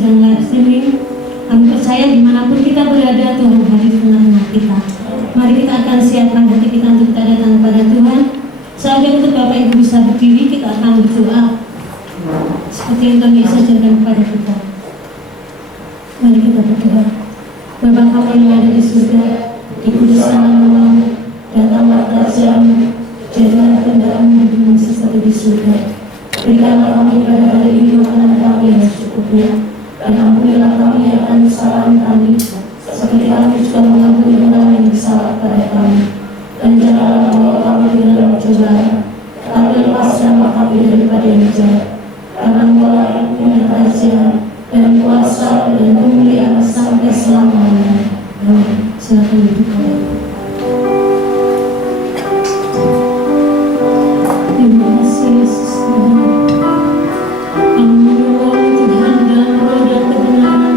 sedang live streaming. Kami percaya dimanapun kita berada, Tuhan hadir di tengah kita. Mari kita akan siapkan hati kita untuk kita datang kepada Tuhan. Selanjutnya untuk Bapak Ibu bisa berdiri, kita akan berdoa seperti yang kami sajarkan kepada kita. Mari kita berdoa. Bapa kami yang ada di surga, dikuduskan namamu, datanglah kerajaanmu, jadilah kehendakmu di bumi seperti di surga. Berikanlah kami pada hari ini makanan kami yang secukupnya, dan ampunilah kami akan kesalahan kami, seperti kami juga mengampuni orang yang bersalah kepada kami. Dan janganlah membawa kami ke dalam pencobaan, tapi lepaskanlah kami daripada yang jahat. Karena Engkau punya kerajaan dan kuasa dan kemuliaan sampai selamanya. Amin. Silakan duduk. Terima kasih Yesus Tuhan. Kami memohon Tuhan dalam roh dan kebenaran.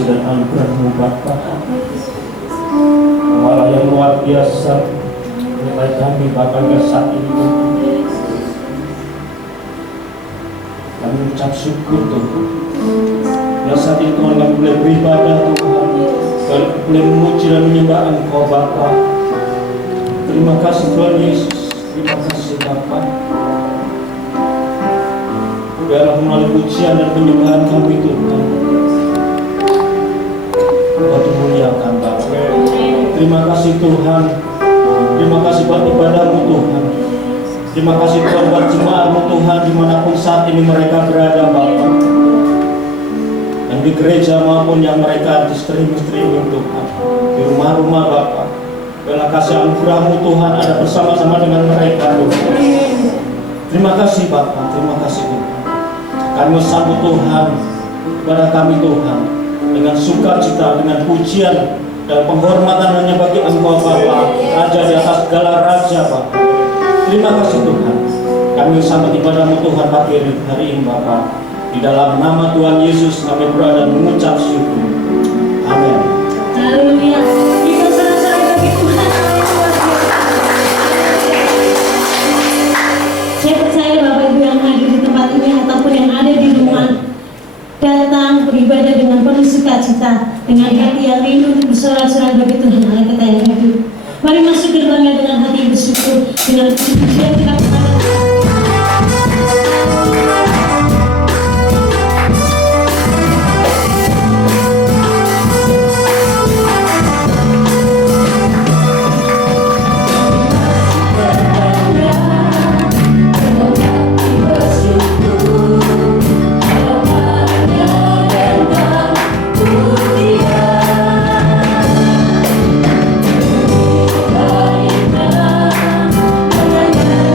kasih dan anugerah-Mu Bapa. Allah yang luar biasa menyertai kami Bapa hingga saat ini. Kami ucap syukur Tuhan. Ya saat ini Tuhan kami boleh beribadah Tuhan. Kami boleh memuji dan menyembah Engkau Bapa. Terima kasih Tuhan Yesus. Terima kasih Bapa. Biarlah melalui pujian dan penyembahan kami Tuhan, Kau dimuliakan Bapa. Terima kasih Tuhan. Terima kasih buat ibadah-Mu Tuhan. Terima kasih Tuhan buat jemaat-Mu Tuhan dimanapun saat ini mereka berada Bapa. Yang di gereja maupun yang mereka di streaming Tuhan, di rumah-rumah Bapa. Biarlah kasih anugerah-Mu Tuhan ada bersama-sama dengan mereka Tuhan. Terima kasih Bapa. Terima kasih Tuhan. Kami sambut Tuhan kepada kami Tuhan dengan sukacita, dengan pujian dan penghormatan hanya bagi Engkau Bapa, Raja di atas segala raja Bapa. Terima kasih Tuhan. Kami sambut ibadah-Mu Tuhan pagi hari ini Bapa. Di dalam nama Tuhan Yesus kami berdoa dan mengucap syukur. Amin. Haleluya. Kita sorak-sorai bagi Tuhan. Saya percaya Bapak Ibu yang hadir di tempat ini ataupun yang ada di rumah datang beribadah dengan penuh sukacita, dengan hati yang rindu untuk bersorak-sorai bagi Tuhan Allah kita yang hidup. Mari masuk gerbangnya dengan hati yang bersyukur, dengan pujian kita kepada Tuhan.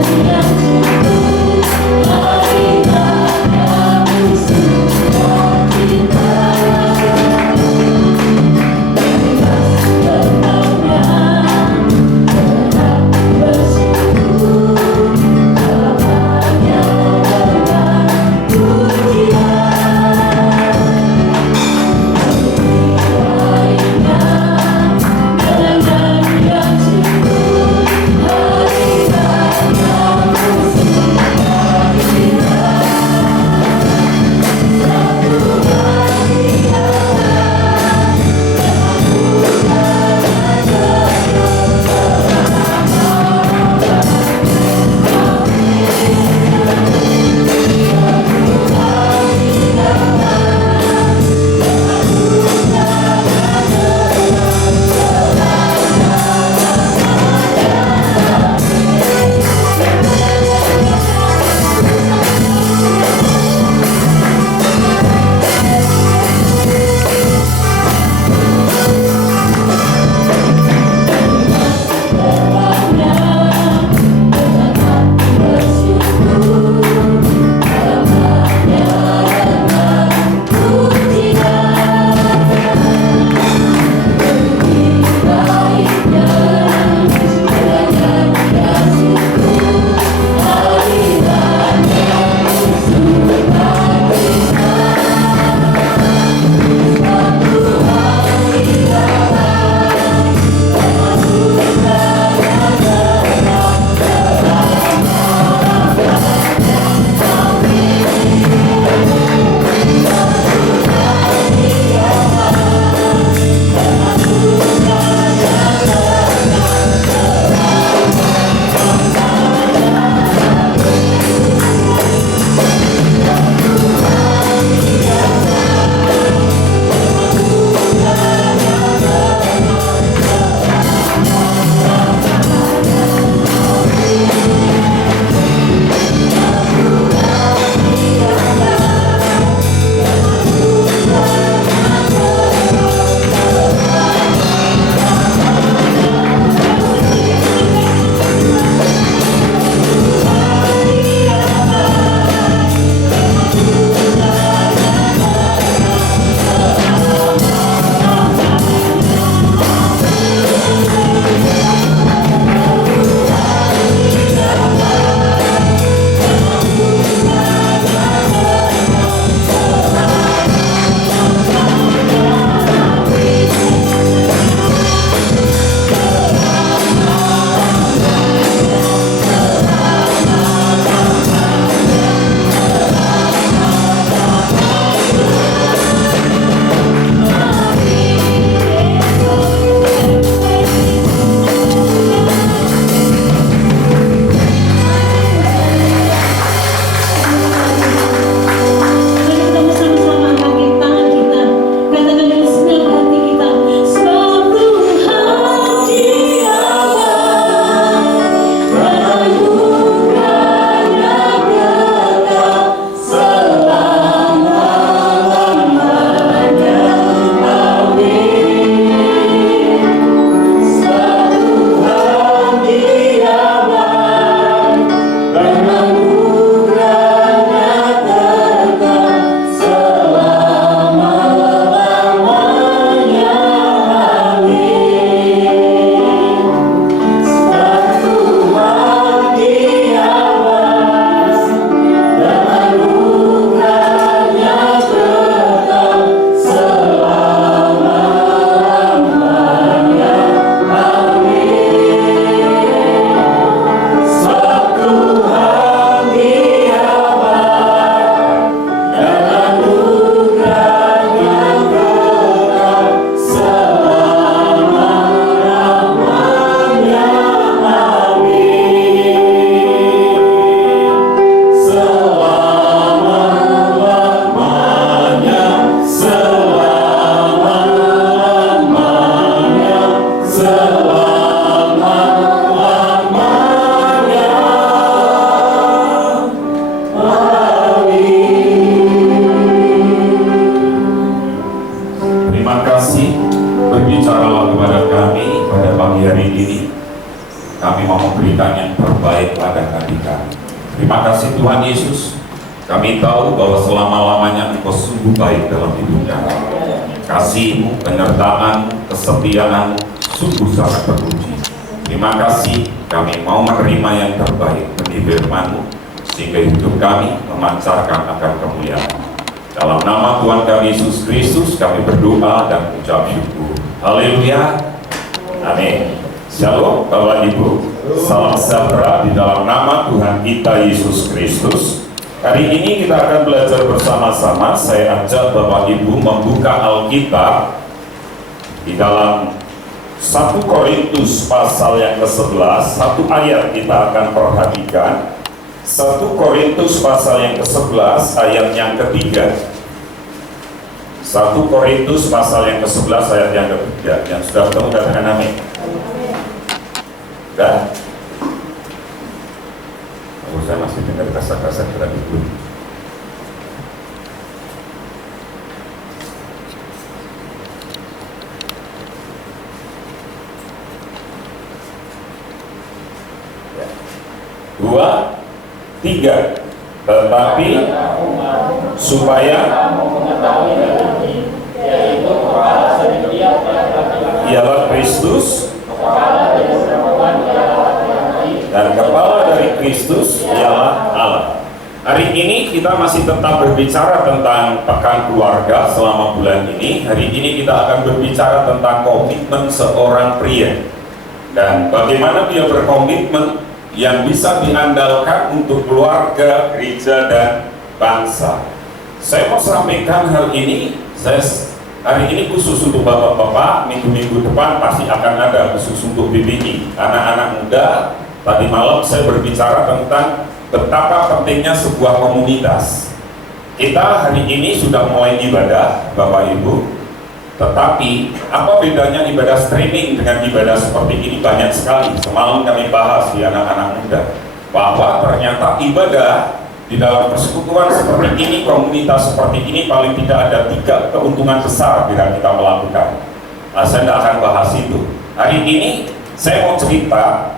Terima berbicaralah kepada kami pada pagi hari ini. Kami mau memberikan yang terbaik pada hati kami. Terima kasih Tuhan Yesus. Kami tahu bahwa selama-lamanya Engkau sungguh baik dalam hidup kami. Kasih-Mu, penyertaan-Mu, kesetiaan-Mu sungguh sangat teruji. Terima kasih, kami mau menerima yang terbaik dari firman-Mu, sehingga hidup kami memancarkan akan kemuliaan. Dalam nama Tuhan kami Yesus Kristus kami berdoa dan ucap syukur. Haleluya. Amin. Shalom Bapak Ibu. Salam sejahtera di dalam nama Tuhan kita Yesus Kristus. Hari ini kita akan belajar bersama-sama. Saya ajak Bapak Ibu membuka Alkitab di dalam 1 Korintus pasal yang ke-11. Satu ayat kita akan perhatikan. 1 Korintus pasal yang ke-11 ayat yang ketiga. 1 Korintus pasal yang ke-11 ayat yang ketiga. Yang sudah ketemu katakan amin. Sudah? Oh, saya masih dengar kasar-kasar kita dulu. Dua, tiga, tetapi supaya ialah Kristus dan kepala dari Kristus ialah Allah. Hari ini kita masih tetap berbicara tentang pekan keluarga selama bulan ini. Hari ini kita akan berbicara tentang komitmen seorang pria dan bagaimana dia berkomitmen yang bisa diandalkan untuk keluarga, gereja, dan bangsa. Saya mau sampaikan hal ini, hari ini khusus untuk bapak-bapak, minggu-minggu depan pasti akan ada khusus untuk BBI, anak-anak muda. Tadi malam saya berbicara tentang betapa pentingnya sebuah komunitas. Kita hari ini sudah mulai ibadah, Bapak Ibu. Tetapi, apa bedanya ibadah streaming dengan ibadah seperti ini? Banyak sekali. Semalam kami bahas di anak-anak muda bahwa ternyata ibadah di dalam persekutuan seperti ini, komunitas seperti ini, paling tidak ada 3 keuntungan besar bila kita melakukan. Nah, saya tidak akan bahas itu. Hari ini saya mau cerita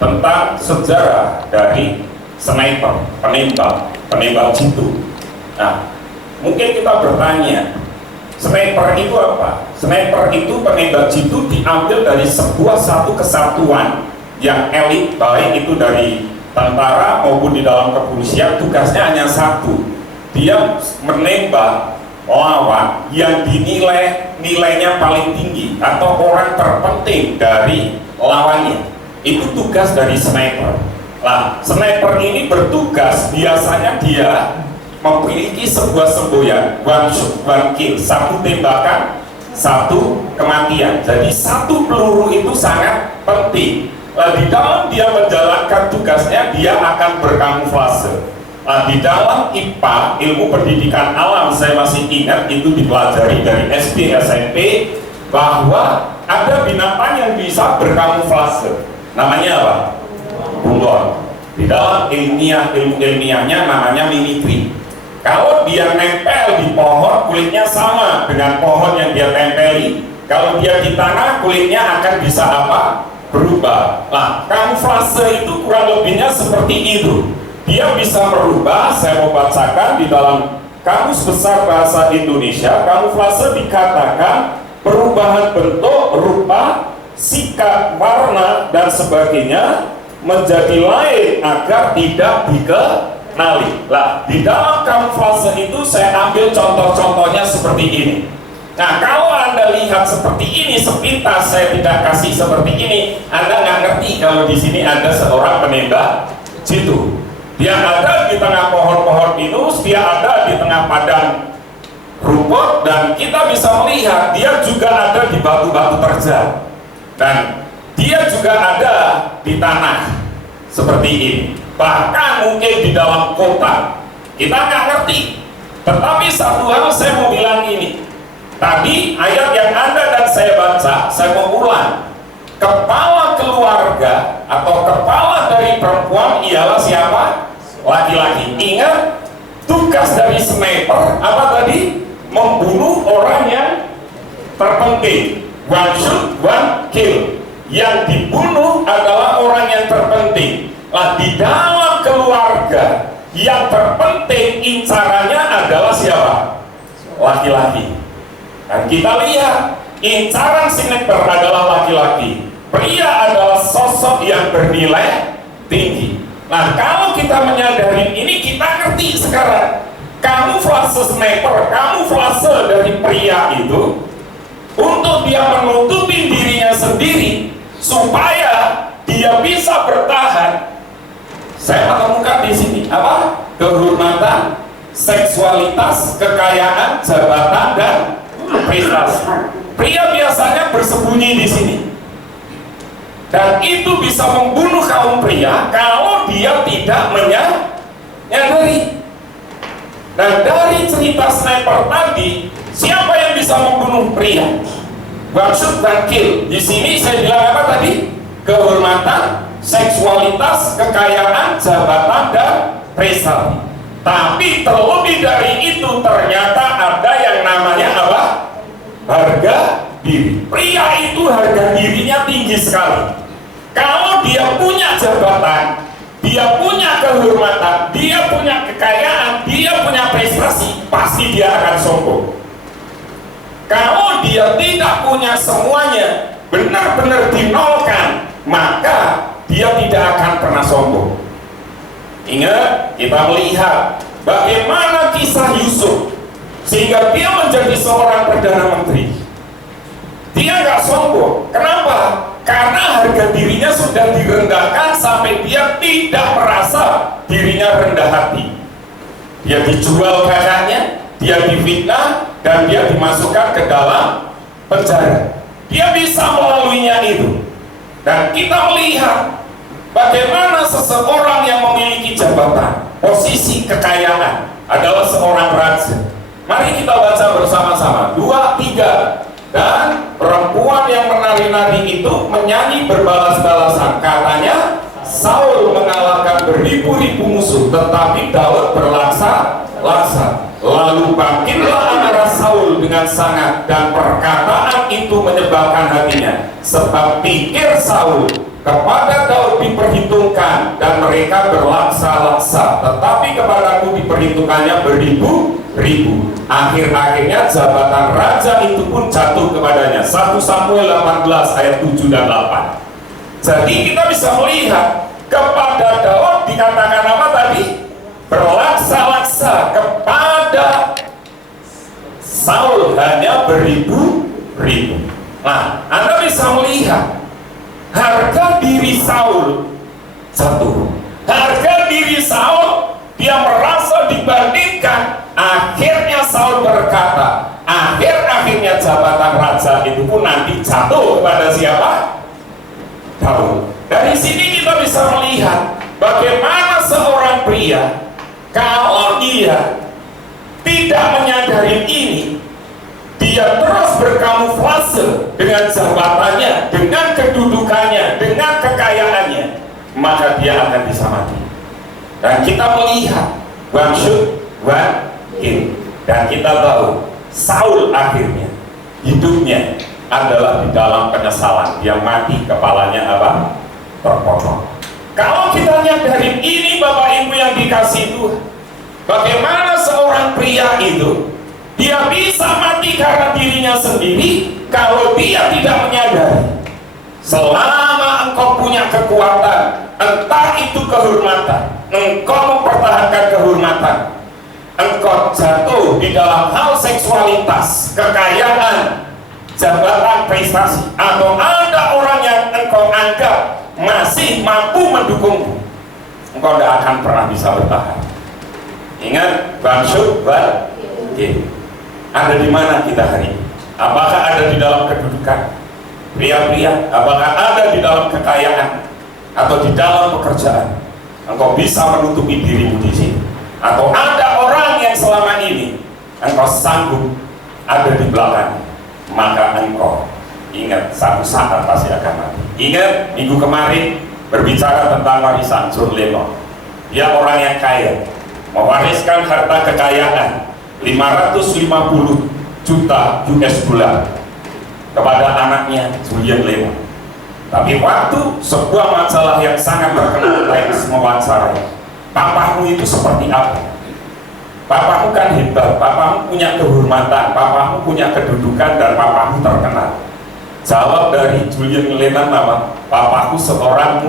tentang sejarah dari sniper, penembak jitu. Nah, mungkin kita bertanya, sniper itu apa? Sniper itu penembak jitu diambil dari satu kesatuan yang elit, baik itu dari tentara maupun di dalam kepolisian. Tugasnya hanya satu, dia menembak lawan yang dinilai nilainya paling tinggi atau orang terpenting dari lawannya. Itu tugas dari sniper. Nah, sniper ini bertugas, biasanya dia memiliki sebuah semboyan, one shot, one kill, satu tembakan, satu kematian. Jadi satu peluru itu sangat penting. Di dalam dia menjalankan tugasnya, dia akan berkamuflase. Di dalam IPA, ilmu pendidikan alam, saya masih ingat itu dipelajari dari SD, SMP, bahwa ada binatang yang bisa berkamuflase. Namanya apa? Bunglon. Di dalam ilmu ilmiahnya namanya mimikri. Kalau dia nempel di pohon, kulitnya sama dengan pohon yang dia tempeli. Kalau dia di tanah, kulitnya akan bisa apa? Berubah. Nah, kamuflase itu kurang lebihnya seperti itu. Dia bisa merubah. Saya mau bacakan di dalam Kamus Besar Bahasa Indonesia. Kamuflase dikatakan perubahan bentuk, rupa, sikap, warna, dan sebagainya menjadi lain agar tidak dikenali. Lah, di dalam kamuflase itu saya ambil contoh-contohnya seperti ini. Nah, kalau Anda lihat seperti ini sepintas, saya tidak kasih seperti ini, Anda nggak ngerti kalau di sini ada seorang penembak jitu. Dia ada di tengah pohon-pohon pinus, dia ada di tengah padang rumput, dan kita bisa melihat dia juga ada di batu-batu terjal. Dan dia juga ada di tanah seperti ini, bahkan mungkin di dalam kota. Kita nggak ngerti. Tetapi satu hal saya mau bilang ini. Tadi ayat yang Anda dan saya baca, saya mau ulang. Kepala keluarga atau kepala dari perempuan ialah siapa? Laki-laki. Ingat, tugas dari sniper apa tadi? membunuh orang yang terpenting. One shoot, one kill. Yang dibunuh adalah orang yang terpenting. Nah, di dalam keluarga yang terpenting incarannya adalah siapa? Laki-laki. Dan kita lihat incaran sniper adalah laki-laki. Pria adalah sosok yang bernilai tinggi. Nah, kalau kita menyadari ini, kita ngerti sekarang kamuflase sniper, kamuflase dari pria itu untuk dia menutupi dirinya sendiri supaya dia bisa bertahan. Saya menemukan di sini apa? Kehormatan, seksualitas, kekayaan, jabatan, dan prestasi. Pria biasanya bersembunyi di sini. Dan itu bisa membunuh kaum pria kalau dia tidak menyadari. Dan dari cerita sniper tadi, siapa yang bisa membunuh pria? One shoot dan kill. Di sini saya bilang apa tadi? Kehormatan, seksualitas, kekayaan, jabatan, dan prestasi. Tapi terlebih dari itu ternyata ada yang namanya apa? Harga diri. Pria itu harga dirinya tinggi sekali. Kalau dia punya jabatan, dia punya kehormatan, dia punya kekayaan, dia punya prestasi, pasti dia akan sombong. Kalau dia tidak punya semuanya, benar-benar dinolkan, maka dia tidak akan pernah sombong. Ingat, kita melihat bagaimana kisah Yusuf sehingga dia menjadi seorang perdana menteri. Dia nggak sombong. Kenapa? Karena harga dirinya sudah direndahkan sampai dia tidak merasa dirinya rendah hati. Dia dijual kakaknya, dia difitnah, dan dia dimasukkan ke dalam penjara. Dia bisa melaluinya itu. Dan kita melihat bagaimana seseorang yang memiliki jabatan, posisi kekayaan adalah seorang raja. Mari kita baca bersama-sama 2, 3. Dan perempuan yang menari-nari itu menyanyi berbalas-balasan. Katanya, Saul mengalahkan beribu-ribu musuh, tetapi Daud berlaksa-laksa. Lalu bangkitlah amarah Saul dengan sangat, dan perkataan itu menyebabkan hatinya. Sebab pikir Saul, kepada Daud diperhitungkan dan mereka berlaksa-laksa, tetapi kepadaku diperhitungkannya beribu-ribu. Akhir-akhirnya jabatan raja itu pun jatuh kepadanya. 1 Samuel 18 ayat 7 dan 8. Jadi kita bisa melihat kepada Daud dikatakan apa tadi? Berlaksa-laksa. Kepada Saul hanya beribu-ribu. Nah, Anda bisa melihat harga diri Saul jatuh. Harga diri Saul, dia merasa dibandingkan. Akhirnya Saul berkata, akhir-akhirnya jabatan raja itu pun nanti jatuh kepada siapa? Daud. Dari sini kita bisa melihat bagaimana seorang pria, kalau dia tidak menyadari ini, dia terus berkamuflase dengan jabatannya, dengan kedudukannya, dengan kekayaannya, maka dia akan bisa mati. Dan kita melihat one shoot, one kill. Dan kita tahu Saul akhirnya hidupnya adalah di dalam penyesalan. Dia mati, kepalanya apa? Terpotong. Kalau kita nyadarin ini, Bapak Ibu yang dikasih Tuhan, bagaimana seorang pria itu dia bisa mati karena dirinya sendiri kalau dia tidak menyadari. Selama engkau punya kekuatan, entah itu kehormatan, engkau mempertahankan kehormatan, engkau jatuh di dalam hal seksualitas, kekayaan, jabatan, prestasi, atau ada orang yang engkau anggap masih mampu mendukungmu, engkau tidak akan pernah bisa bertahan. Ingat, bangsu, ada di mana kita hari ini? Apakah ada di dalam kedudukan? Pria-pria, apakah ada di dalam kekayaan atau di dalam pekerjaan? Engkau bisa menutupi dirimu di sini. Atau ada orang yang selama ini engkau sanggup ada di belakang, maka engkau ingat satu saat pasti akan mati. Ingat minggu kemarin berbicara tentang warisan John Lennon. Dia orang yang kaya, mewariskan harta kekayaan, 550 juta US dollar kepada anaknya Julian Lennon. Tapi waktu sebuah majalah yang sangat terkenal Times mewawancarai, papamu itu seperti apa? Papamu kan hebat, papamu punya kehormatan, papamu punya kedudukan, dan papamu terkenal. Jawab dari Julian Lennon apa? Papaku seorang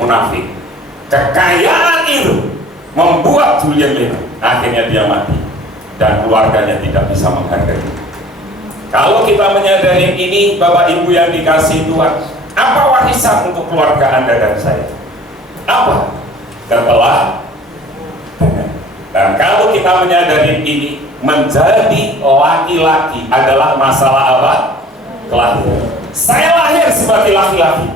munafik. Kekayaan itu membuat Julian Lennon akhirnya dia mati dan keluarganya tidak bisa menghargai. Kalau kita menyadari ini, Bapak Ibu yang dikasihi Tuhan, apa warisan untuk keluarga Anda dan saya? Apa? Setelah dan kalau kita menyadari ini, menjadi laki-laki adalah masalah apa? Kelahiran. Saya lahir sebagai laki-laki,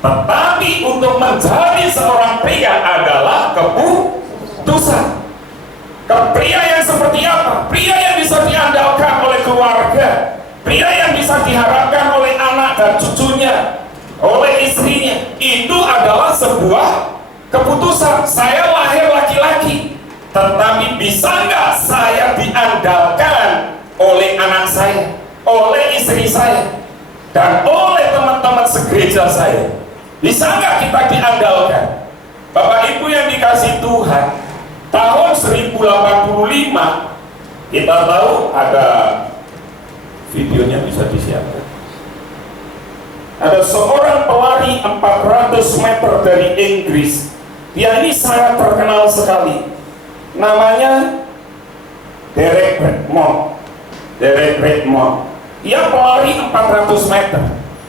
tetapi untuk menjadi seorang pria adalah keputusan. Pria yang seperti apa? Pria yang bisa diandalkan oleh keluarga, pria yang bisa diharapkan oleh anak dan cucunya, oleh istrinya. Itu adalah sebuah keputusan. Saya lahir laki-laki, tetapi bisa nggak saya diandalkan oleh anak saya, oleh istri saya, dan oleh teman-teman segereja saya? Bisa nggak kita diandalkan? Bapak Ibu yang dikasihi Tuhan, tahun 1085 kita tahu ada videonya, bisa disiapkan. Ada seorang pelari 400 meter dari Inggris. Dia ini sangat terkenal sekali. Namanya Derek Redmond. Dia pelari 400 meter.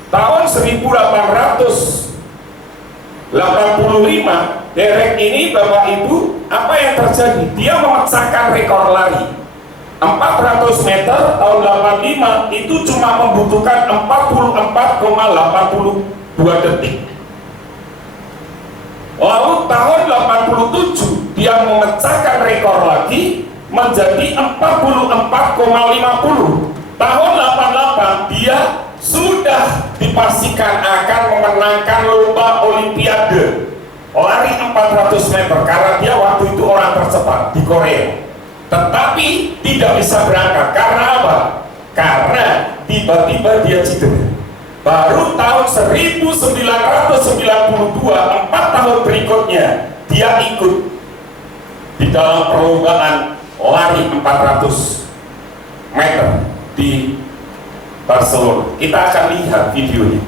Tahun 1885, Derek ini, Bapak Ibu, apa yang terjadi? Dia memecahkan rekor lari 400 meter tahun 85 itu cuma membutuhkan 44,82 detik. Lalu tahun 87 dia memecahkan rekor lagi menjadi 44,50. Tahun 88 dia sudah dipastikan akan memenangkan lomba olimpiade lari 400 meter karena dia waktu itu orang tercepat di Korea. Tetapi tidak bisa berangkat karena apa? Karena tiba-tiba dia cedera. Baru tahun 1992, 4 tahun berikutnya, dia ikut di dalam perlombaan lari 400 meter di Barcelona. Kita akan lihat videonya.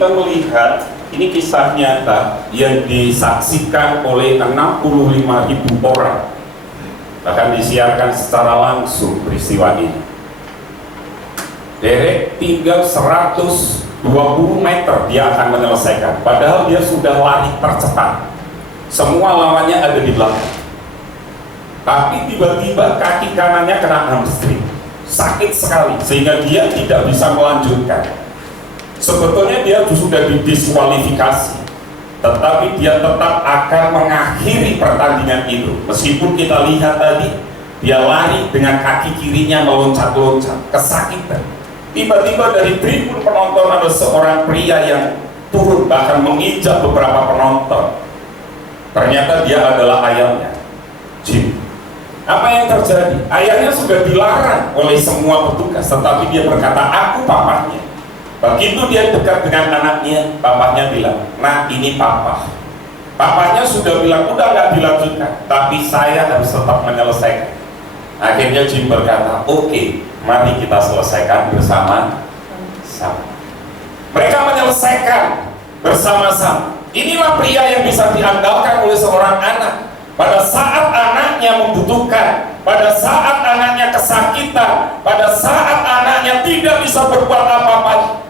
kita melihat ini kisah nyata yang disaksikan oleh 65.000 orang, bahkan disiarkan secara langsung peristiwa ini. Derek tinggal 120 meter dia akan menyelesaikan, padahal dia sudah lari tercepat, semua lawannya ada di belakang. Tapi tiba-tiba kaki kanannya kena hamstring, sakit sekali sehingga dia tidak bisa melanjutkan. Sebetulnya dia sudah didiskualifikasi, tetapi dia tetap akan mengakhiri pertandingan itu. Meskipun kita lihat tadi dia lari dengan kaki kirinya meloncat-loncat, kesakitan. Tiba-tiba dari tribun penonton ada seorang pria yang turun, bahkan menginjak beberapa penonton. Ternyata dia adalah ayahnya, Jim. Apa yang terjadi? Ayahnya sudah dilarang oleh semua petugas, tetapi dia berkata, aku papahnya. Begitu dia dekat dengan anaknya, papahnya bilang, nah ini papa. Papahnya sudah bilang, udah nggak dilanjutkan, tapi saya harus tetap menyelesaikan. Akhirnya Jim berkata, oke, mari kita selesaikan bersama-sama. Mereka menyelesaikan bersama-sama. Inilah pria yang bisa diandalkan oleh seorang anak. Pada saat anaknya membutuhkan, pada saat anaknya kesakitan, pada saat anaknya tidak bisa berbuat apa-apa,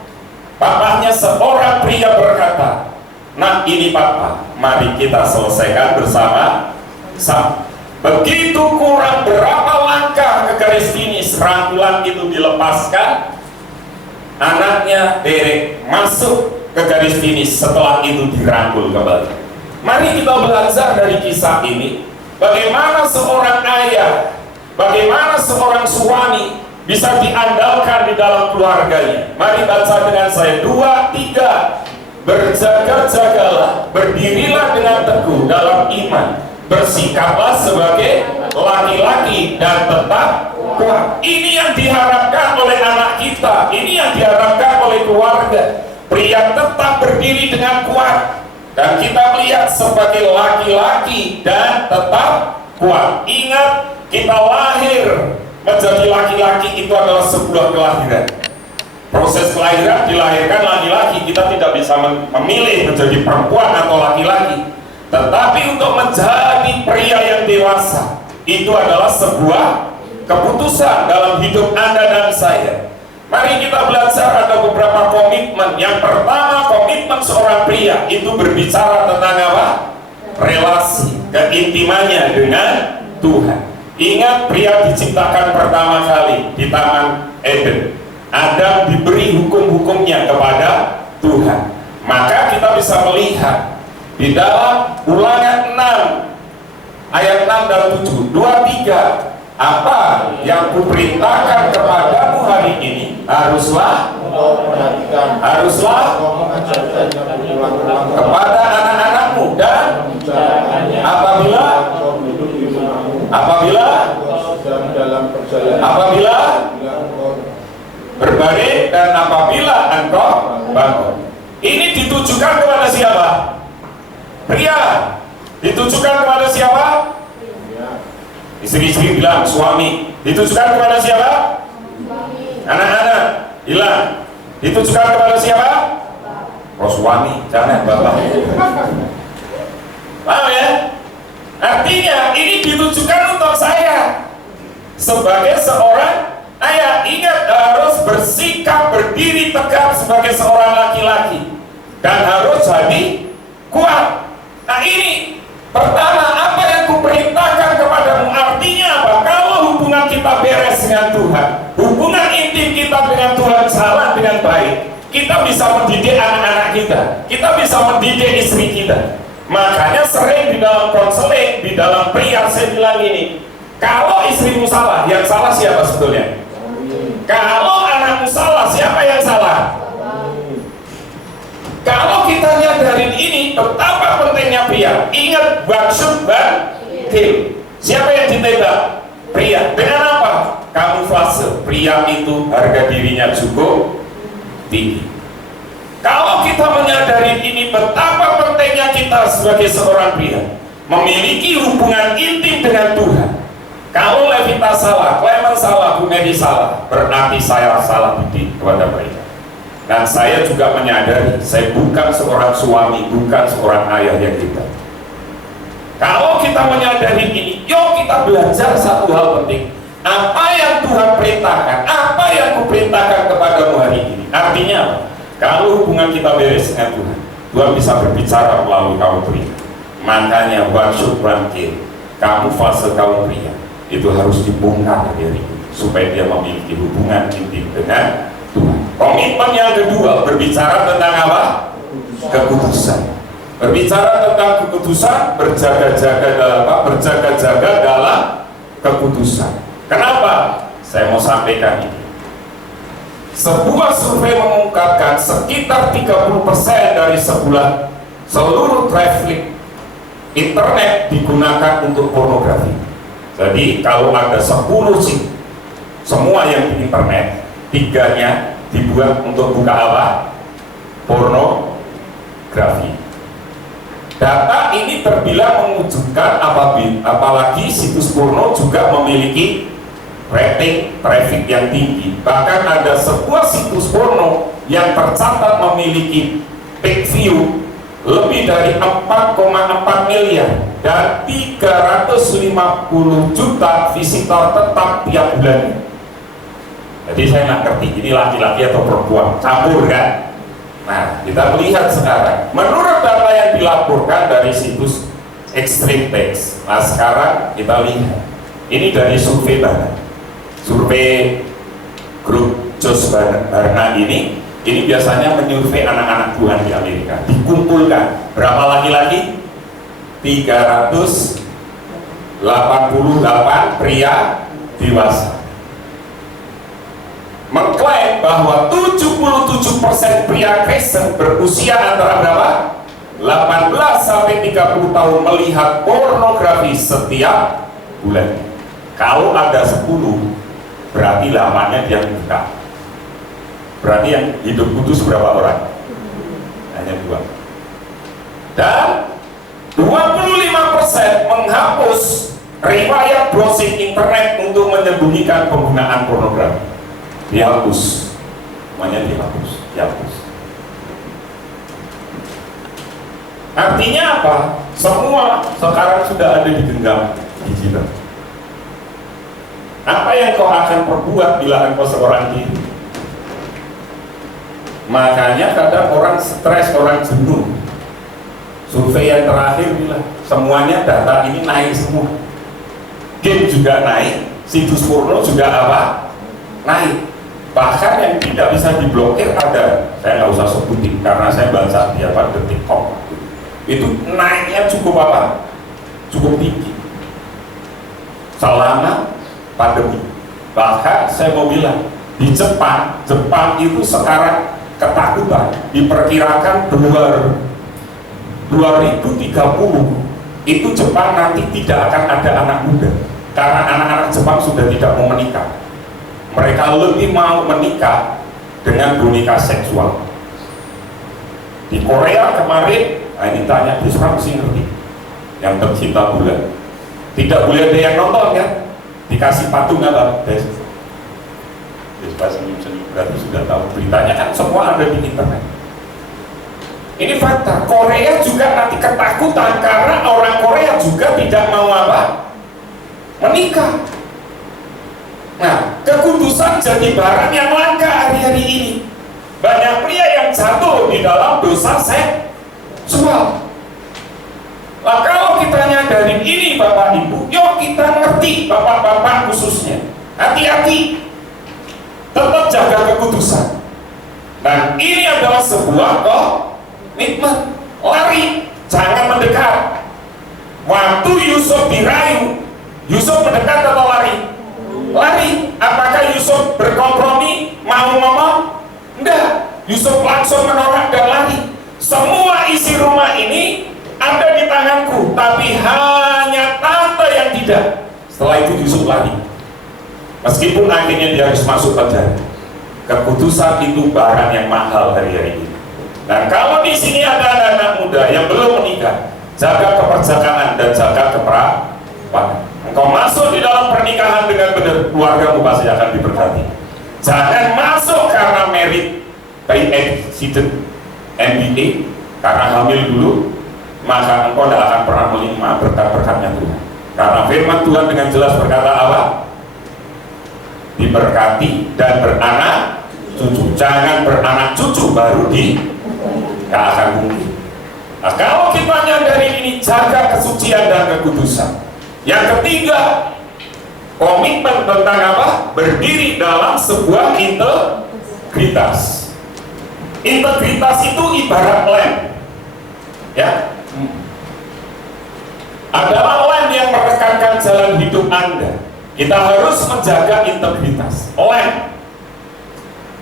papahnya seorang pria berkata, nah ini papa, mari kita selesaikan bersama-sama. Begitu kurang berapa langkah ke garis finish, rangkulan itu dilepaskan, anaknya Derek masuk ke garis finish, setelah itu dirangkul kembali. Mari kita belajar dari kisah ini, bagaimana seorang ayah, bagaimana seorang suami bisa diandalkan di dalam keluarganya. Mari baca dengan saya, 2, 3. Berjaga-jagalah, berdirilah dengan teguh dalam iman, bersikaplah sebagai laki-laki dan tetap kuat. Ini yang diharapkan oleh anak kita, ini yang diharapkan oleh keluarga. Pria tetap berdiri dengan kuat, dan kita melihat sebagai laki-laki dan tetap kuat. Ingat, kita lahir menjadi laki-laki itu adalah sebuah kelahiran. Proses kelahiran, dilahirkan laki-laki, kita tidak bisa memilih menjadi perempuan atau laki-laki. Tetapi untuk menjadi pria yang dewasa, itu adalah sebuah keputusan dalam hidup Anda dan saya. Mari kita belajar, ada beberapa komitmen. Yang pertama, komitmen seorang pria itu berbicara tentang apa? Relasi, keintimannya dengan Tuhan. Ingat, pria diciptakan pertama kali di Taman Eden. Adam diberi hukum-hukumnya kepada Tuhan. Maka kita bisa melihat di dalam Ulangan 6 ayat 6 dan 7, 2, 3, apa yang kuperintahkan kepadamu hari ini, haruslah kepada anak-anakmu, dan apabila berbaring dan apabila engkau bangun. Ini ditujukan kepada siapa? Pria. Ditujukan kepada siapa? Istri-istri bilang suami. Ditujukan kepada siapa? Anak-anak bilang. Ditujukan kepada siapa? Oh, suami, jangan bapak. Paham ya? Artinya ini ditujukan untuk saya sebagai seorang ayah. Ingat, harus bersikap berdiri tegak sebagai seorang laki-laki dan harus jadi kuat. Nah, ini pertama, apa yang kuperintahkan kepadamu, artinya apa? Kalau hubungan kita beres dengan Tuhan, hubungan intim kita dengan Tuhan jalan dengan baik, kita bisa mendidik anak-anak kita bisa mendidik istri kita. Makanya sering di dalam konseling, di dalam pria saya bilang ini, kalau istrimu salah, yang salah siapa sebetulnya? Kalau anakmu salah, siapa yang salah? Kalau kita nyadarin ini, betapa pentingnya pria. Ingat, baksud dan kill. Siapa yang ditembak? Pria. Dengan apa? Kamuflase. Pria itu harga dirinya cukup tinggi. Kalau kita menyadari ini, betapa pentingnya kita sebagai seorang pria memiliki hubungan intim dengan Tuhan. Kalau Levita salah, Clement salah, Bu Medi salah, berarti saya salah didik kepada mereka. Dan saya juga menyadari, saya bukan seorang suami, bukan seorang ayah yang hebat. Kalau kita menyadari ini, yuk kita belajar satu hal penting. Apa yang Tuhan perintahkan, apa yang kuperintahkan kepadamu hari ini. Artinya, kalau hubungan kita beres dengan Tuhan, Tuhan bisa berbicara melalui kaum pria. Makanya, kamu fase kaum pria, itu harus dibongkar dari ini, supaya dia memiliki hubungan intim dengan Tuhan. Komitmen yang kedua berbicara tentang apa? Kekudusan. Berbicara tentang kekudusan, berjaga-jaga dalam apa? Berjaga-jaga dalam kekudusan. Kenapa? Saya mau sampaikan ini. Sebuah survei mengungkapkan sekitar 30% dari seluruh traffic internet digunakan untuk pornografi. Jadi kalau ada 10 sih, semua yang di internet, 3-nya dibuat untuk buka apa? Pornografi. Data ini terbilang mengejutkan apalagi situs porno juga memiliki rating traffic yang tinggi. Bahkan ada sebuah situs porno yang tercatat memiliki peak view lebih dari 4,4 miliar dan 350 juta visitor tetap tiap bulan. Jadi saya nggak ngerti ini laki-laki atau perempuan, campur kan? Nah, kita melihat sekarang menurut data yang dilaporkan dari situs Extreme Text. Nah, sekarang kita lihat ini dari survei Barna. Survei grup Jos Barna ini biasanya menyurvei anak-anak Tuhan di Amerika. Dikumpulkan berapa laki-laki? 388 pria dewasa. Mengklaim bahwa 77% pria Kristen berusia antara berapa? 18 sampai 30 tahun melihat pornografi setiap bulan. Kalau ada 10, berarti lamanya dia buka. Berarti yang hidup kudus berapa orang? Hanya 2. Dan 25% menghapus riwayat browsing internet untuk menyembunyikan penggunaan pornografi. Dihapus, semuanya dihapus. Artinya apa? Semua sekarang sudah ada di genggam digital. Apa yang kau akan perbuat bila engkau seorang diri? Makanya kadang orang stres, orang jenuh. Survei yang terakhir bilang semuanya data ini naik semua. Game juga naik, situs porno juga apa? Naik. Bahkan yang tidak bisa diblokir ada, saya nggak usah sebutin karena saya baca di detik.com. Itu naiknya cukup apa? Cukup tinggi selama pandemi. Bahkan saya mau bilang di Jepang itu sekarang ketakutan, diperkirakan 2030 itu Jepang nanti tidak akan ada anak muda karena anak-anak Jepang sudah tidak mau menikah. Mereka lebih mau menikah dengan boneka seksual. Di Korea kemarin, nah ini tanya, terus orang sih ngerti yang tercinta bulan tidak boleh ada yang nonton kan, dikasih patung apa? Senyum-senyum berarti sudah tahu beritanya kan, semua ada di internet. Ini fakta. Korea juga nanti ketakutan karena orang Korea juga tidak mau apa? Menikah. Nah, kekudusan jadi barang yang langka hari-hari ini. Banyak pria yang jatuh di dalam dosa seksual. Nah, kalau kita nyadarin ini Bapak Ibu, yuk kita ngerti, Bapak-bapak khususnya, hati-hati, tetap jaga kekudusan. Dan ini adalah sebuah komitmen. Lari, jangan mendekat. Waktu Yusuf dirayu, Yusuf mendekat atau lari? Lari. Apakah Yusuf berkompromi mau ngomong? Enggak. Yusuf langsung menolak dan lari. Semua isi rumah ini ada di tanganku, tapi hanya tante yang tidak. Setelah itu Yusuf lari. Meskipun akhirnya dia harus masuk penjara. Kekudusan itu barang yang mahal hari-hari ini. Dan kalau di sini ada anak-anak muda yang belum menikah, jaga keperjakaan dan jaga keperawanan. Engkau masuk di dalam pernikahan dengan benar, keluargamu pasti akan diberkati. Jangan masuk karena merit by accident, MBA, karena hamil dulu, maka engkau tidak akan pernah menerima berkat-berkatnya Tuhan. Karena firman Tuhan dengan jelas berkata apa? Diberkati dan beranak cucu. Jangan beranak cucu baru gak akan mungkin. Nah, kalau kita nyadari ini, jaga kesucian dan kekudusan. Yang ketiga, komitmen tentang apa? Berdiri dalam sebuah integritas. Integritas itu ibarat lem, ya, adalah lem yang merekankan jalan hidup Anda. Kita harus menjaga integritas. Lem.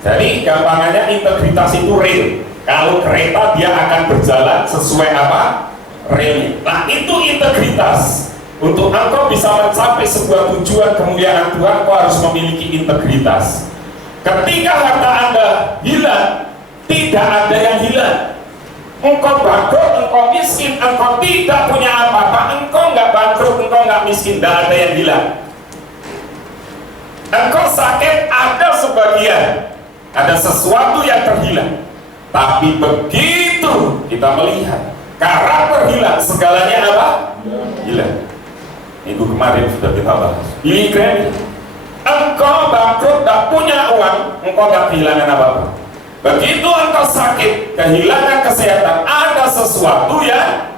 Jadi gampangannya integritas itu rel. Kalau kereta dia akan berjalan sesuai apa? Relnya. Nah, itu integritas. Untuk engkau bisa mencapai sebuah tujuan kemuliaan Tuhan, engkau harus memiliki integritas. Ketika harta Anda hilang, tidak ada yang hilang. Engkau bangkrut, engkau miskin, engkau tidak punya apa-apa, engkau nggak bangkrut, engkau nggak miskin, tidak ada yang hilang. Engkau sakit, ada sebagian, ada sesuatu yang terhilang. Tapi begitu kita melihat karakter hilang, segalanya apa? Hilang. Minggu kemarin sudah kita bahas. Billy Graham, engkau bangkrut, tak punya uang, engkau tak kehilangan apa-apa. Begitu engkau sakit, kehilangan kesehatan, ada sesuatu yang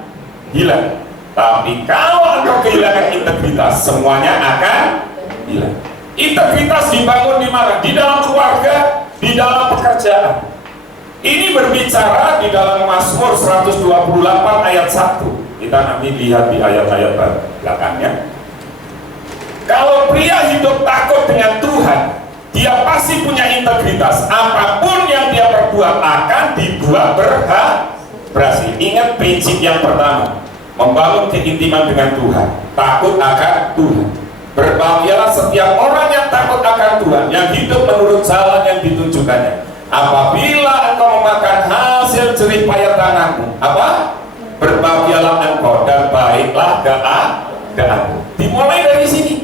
hilang. Tapi kalau engkau kehilangan integritas, semuanya akan hilang. Integritas dibangun di mana? Di dalam keluarga, di dalam pekerjaan. Ini berbicara di dalam Mazmur 128 ayat 1. Kita nanti lihat di ayat-ayat belakangnya. Kalau pria hidup takut dengan Tuhan, dia pasti punya integritas. Apapun yang dia perbuat akan dibuat berhasil. Ingat prinsip yang pertama, membangun keintiman dengan Tuhan, takut akan Tuhan. Berbahagialah setiap orang yang takut akan Tuhan, yang hidup menurut jalan yang ditunjukkannya. Apabila engkau memakan hasil jerih payah tanganmu, apa? Berbahagialah engkau dan baiklah keadaanmu. Dimulai dari sini.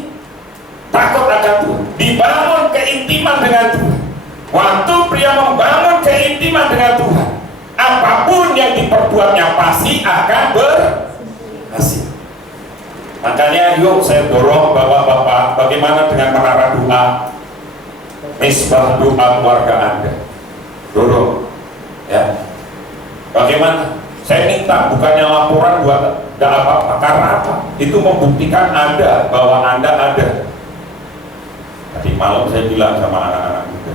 Takut akan Tuhan, dibangun keintiman dengan Tuhan. Waktu pria membangun keintiman dengan Tuhan, apapun yang diperbuatnya pasti akan berhasil. Makanya yuk saya dorong bapak-bapak, bagaimana dengan menara doa, misbah doa keluarga Anda. Dorong, ya. Bagaimana? Saya minta bukannya laporan buat tidak apa-apa, karena apa? Itu membuktikan Anda bahwa Anda ada. Tadi malam saya bilang sama anak-anak muda,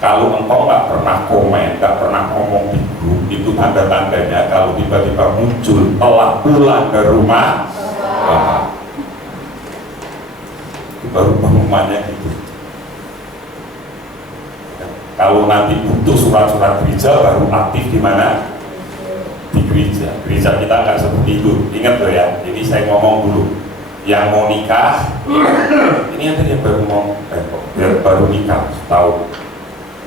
kalau engkau nggak pernah komen, nggak pernah ngomong di grup, itu tanda-tandanya kalau tiba-tiba muncul telah pulang ke rumah, baru pengumumannya gitu. Kalau nanti butuh surat-surat gereja baru aktif di mana? Di gereja. Gereja kita nggak seperti itu. Ingat loh ya. Jadi saya ngomong dulu. Yang mau nikah, ini ada yang baru mau, baru nikah setahun,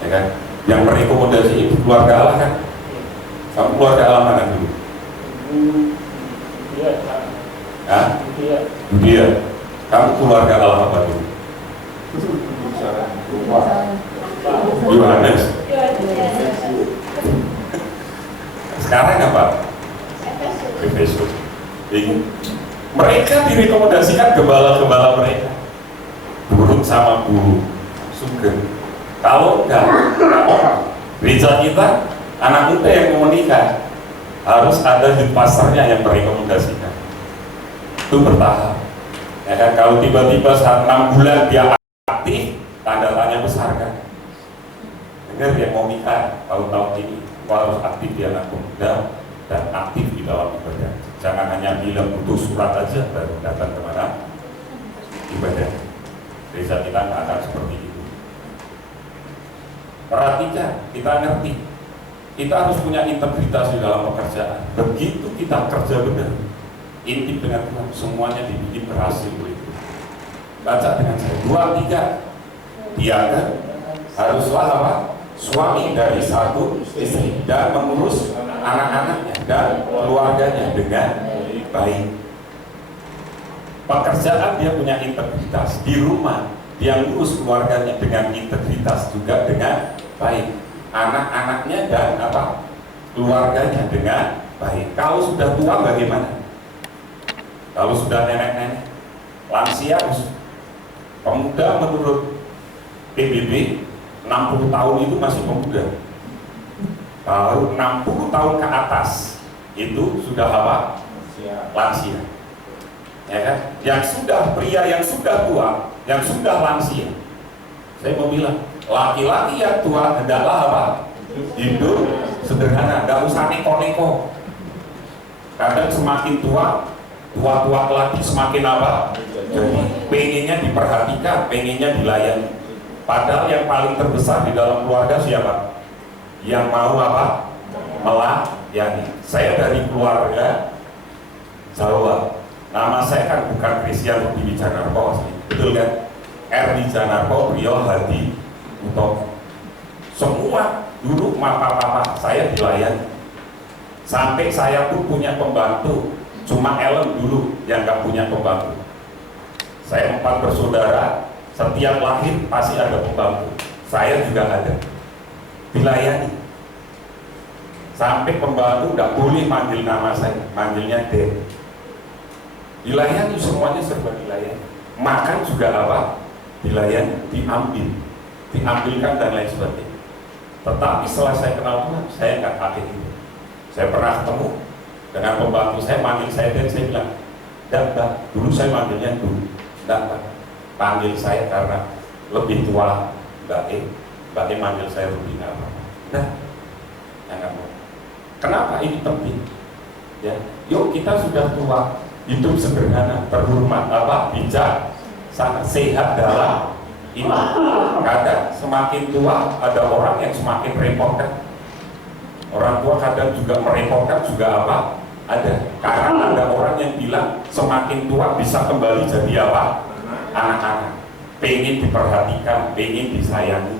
ya kan? Yang merekomendasi itu keluarga Allah kan? Kamu keluarga Allah mana dulu? Hah? Dia. Kamu keluarga Allah apa dulu? Yohanes. Sekarang apa? Efesus. Mereka direkomendasikan gembala-gembala mereka. Buruk sama guru Sugeng. Kalau enggak, gereja kita anak muda yang mau menikah harus ada di pasarnya yang merekomendasikan. Itu bertahap. Ya kan, kalau tiba-tiba saat 6 bulan dia aktif, tanda tanya besar kan. Dengar yang mau nikah tahun-tahun ini harus aktif di anak muda dan aktif di dalam ibadah. Jangan hanya bilang butuh surat aja baru datang kemana ibadah. Gereja kita nggak akan seperti itu. Perhatikan, kita ngerti, kita harus punya integritas di dalam pekerjaan. Begitu kita kerja benar, intim dengan Tuhan, semuanya dibikin berhasil begitu. Baca dengan saya. 2, 3. Dia kan haruslah apa? Suami dari satu istri dan mengurus anak-anaknya dan keluarganya dengan baik. Pekerjaan dia punya integritas, di rumah dia ngurus keluarganya dengan integritas juga dengan baik. anak-anaknya dan keluarganya dengan baik. Kalau sudah tua bagaimana? Kalau sudah nenek-nenek, lansia, pemuda menurut PBB 60 tahun itu masih pemuda. Baru 60 tahun ke atas itu sudah lansia. Ya kan? Yang sudah pria, yang sudah tua, yang sudah lansia. Saya mau bilang, laki-laki yang tua hendaklah hidup sederhana, nggak usah neko-neko. Kadang semakin tua lagi semakin jadi pengennya diperhatikan, pengennya dilayani. Padahal yang paling terbesar di dalam keluarga siapa? Yang mau melayani. Saya dari keluarga Jawa. Nama saya kan bukan Christian di Janarko, betul kan? R di Janarko, beliau Hadi Utomo. Semua dulu papa saya dilayani. Sampai saya pun punya pembantu, cuma Ellen dulu yang nggak punya pembantu. Saya 4 bersaudara, setiap lahir pasti ada pembantu. Saya juga ada. Dilayani. Sampai pembantu nggak boleh manggil nama saya, manggilnya Den. Dilayani, semuanya serba dilayani. Makan juga dilayani, diambilkan dan lain sebagainya. Tetapi setelah saya kenal Tuhan, saya nggak pakai itu. Saya pernah ketemu dengan pembantu saya, manggil saya Dan, saya bilang, "Mbak, dulu saya manggilnya dulu, Mbak, panggil saya karena lebih tua Mbak E manggil saya Rudina apa? Nah, jangan mau. Kenapa ini penting? Ya, yuk kita sudah tua, hidup sederhana, terhormat, bijak, sangat sehat dalam iman. Kadang semakin tua ada orang yang semakin repotkan. Orang tua kadang juga merepotkan juga ada. Karena ada orang yang bilang semakin tua bisa kembali jadi anak-anak. Pengen diperhatikan, pengen disayangi.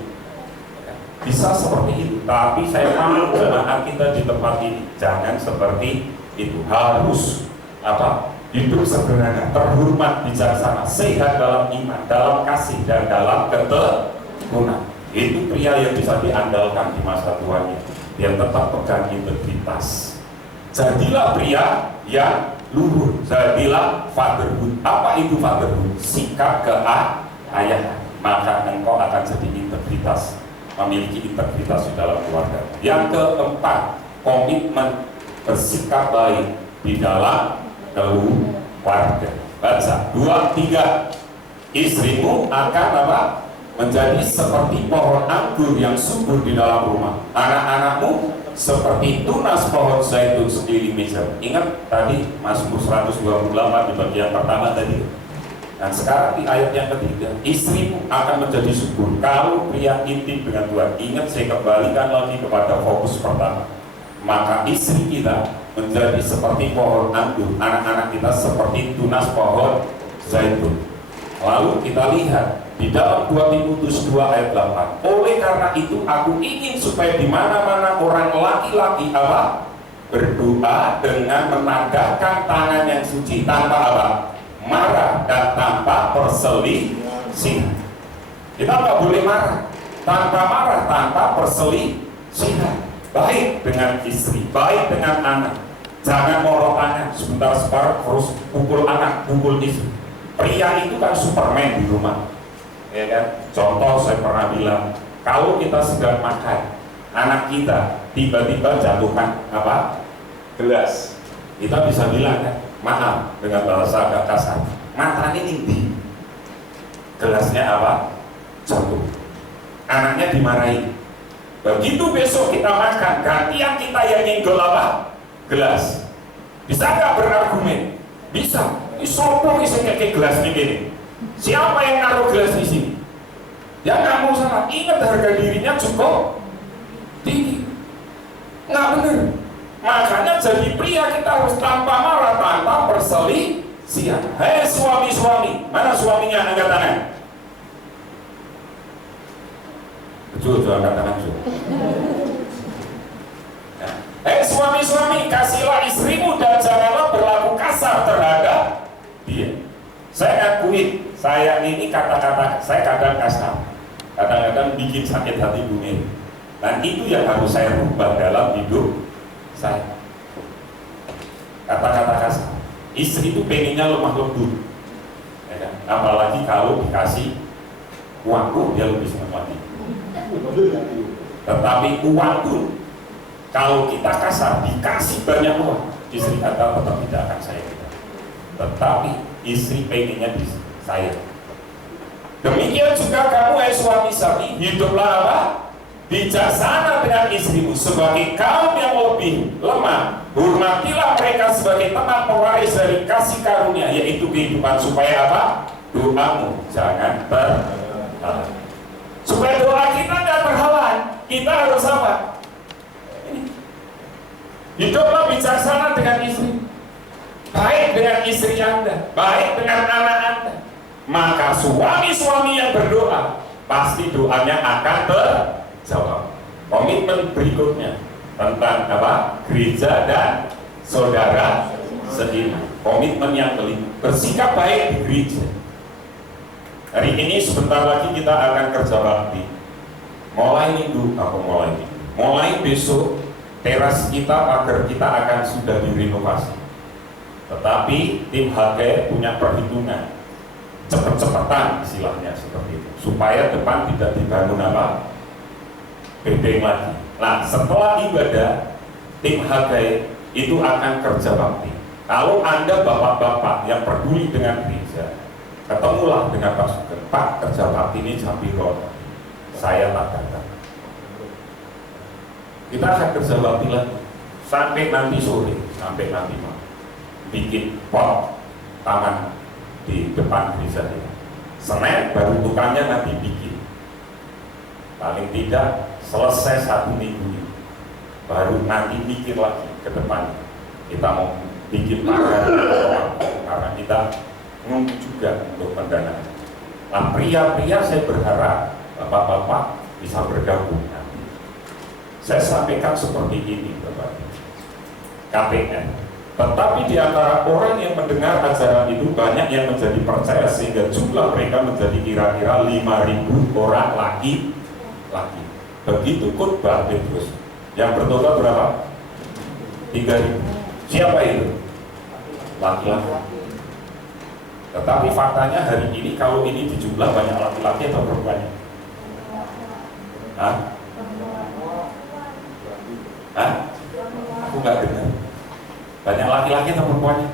Bisa seperti itu. Tapi saya mau jemaat kita di tempat ini jangan seperti itu. Harus hidup sederhana, terhormat, bijaksana, sehat dalam iman, dalam kasih dan dalam ketekunan. Itu pria yang bisa diandalkan di masa tuanya. Dia tetap pegang integritas. Jadilah pria yang luhur, jadilah fatherhood. Apa itu fatherhood? Sikap keayahan. Maka engkau akan jadi integritas, memiliki integritas di dalam keluarga. Yang keempat, komitmen bersikap baik di dalam keluarga. Baca 2-3. Istrimu akan menjadi seperti pohon anggur yang subur di dalam rumah. Anak-anakmu seperti tunas pohon zaitun sendiri meja. Ingat tadi Mazmur 128 di bagian pertama tadi. Dan sekarang di ayat yang ketiga, istrimu akan menjadi subur kalau pria intim dengan Tuhan. Ingat, saya kembalikan lagi kepada fokus pertama. Maka istri kita menjadi seperti pohon anggur, anak-anak kita seperti tunas pohon zaitun. Lalu kita lihat di dalam 2 Timotius 2 ayat 8. Oleh karena itu aku ingin supaya di mana-mana orang laki-laki berdoa dengan menadahkan tangan yang suci tanpa marah dan tanpa perselisihan. Kita nggak boleh marah, tanpa perselisihan. Baik dengan istri, baik dengan anak. Jangan molor tangan sebentar terus pukul anak, pukul istri. Pria itu kan Superman di rumah, ya kan? Contoh saya pernah bilang, kalau kita sedang makan, anak kita tiba-tiba jatuhkan gelas, kita bisa bilang kan, maaf dengan bahasa agak kasar, matanya tinggi, gelasnya jatuh, anaknya dimarahi. Begitu besok kita makan, gantian kita yang nyenggol gelas, bisa nggak berargumen? Bisa. Sopo isi kayak gelas ini. Siapa yang naruh gelas di sini? Ya nggak mau salah. Ingat harga dirinya cukup tinggi. Nggak benar. Makanya jadi pria kita harus tanpa marah, tanpa perselisihan. Hei suami-suami, mana suaminya? Angkat tangan. Betul, angkat tangan. Hei suami-suami, kasihlah istrimu dan janganlah berlaku kasar terhadap dia. Saya akui, saya ini kata-kata saya kadang kasar, kadang-kadang bikin sakit hati Bu Mary. Dan itu yang harus saya rubah dalam hidup saya. Kata-kata kasar, istri itu pengennya lemah lembut, ya kan? Apalagi kalau dikasih uang, dia lebih senang lagi. Tetapi uang pun, kalau kita kasar, dikasih banyak uang, istri kata tetap tidak akan sayang kita. Tetapi istri pengennya disayang. Demikian juga kamu, hai suami-suami, hiduplah apa? Bijaksana dengan istrimu sebagai kaum yang lebih lemah. Hormatilah mereka sebagai teman pewaris dari kasih karunia, yaitu kehidupan, supaya apa? Doamu jangan terhalang. Supaya doa kita tidak terhalang, kita harus apa? Hiduplah bijaksana dengan istri, baik dengan istri Anda, baik dengan anak Anda. Maka suami-suami yang berdoa, pasti doanya akan terjawab. Komitmen berikutnya tentang apa? Gereja dan saudara seiman. Komitmen yang kelima, bersikap baik di gereja. Hari ini sebentar lagi kita akan kerja bakti. Mulai minggu, mulai besok, teras kita, pagar kita akan sudah direnovasi. Tetapi tim HG punya perhitungan, cepet-cepetan istilahnya seperti itu, supaya depan tidak dibangun apa? Bedeng lagi. Nah, setelah ibadah, tim HG itu akan kerja bakti. Kalau Anda bapak-bapak yang peduli dengan gereja, ketemulah dengan Pak Sugeng, Pak, kerja bakti ini jam berapa? Saya tak datang. Kita akan kerja bakti lagi sampai nanti sore, sampai nanti malam. Bikin pot taman di depan gereja ini. Senin baru tukangnya nanti bikin. Paling tidak selesai 1 minggu ini, baru nanti mikir lagi ke depan. Kita mau bikin pagar karena kita nunggu juga untuk pendanaan. Nah, pria-pria saya berharap bapak-bapak bisa bergabung nanti. Saya sampaikan seperti ini, Bapak. KPN. Tetapi di antara orang yang mendengar ajaran itu banyak yang menjadi percaya, sehingga jumlah mereka menjadi kira-kira 5.000 orang laki-laki. Begitu khotbah Petrus, yang bertobat berapa? 3.000. Siapa itu? Laki-laki. Tetapi faktanya hari ini, kalau ini dijumlah banyak laki-laki atau perempuannya? Hah? Aku nggak dengar. Banyak laki-laki atau perempuannya?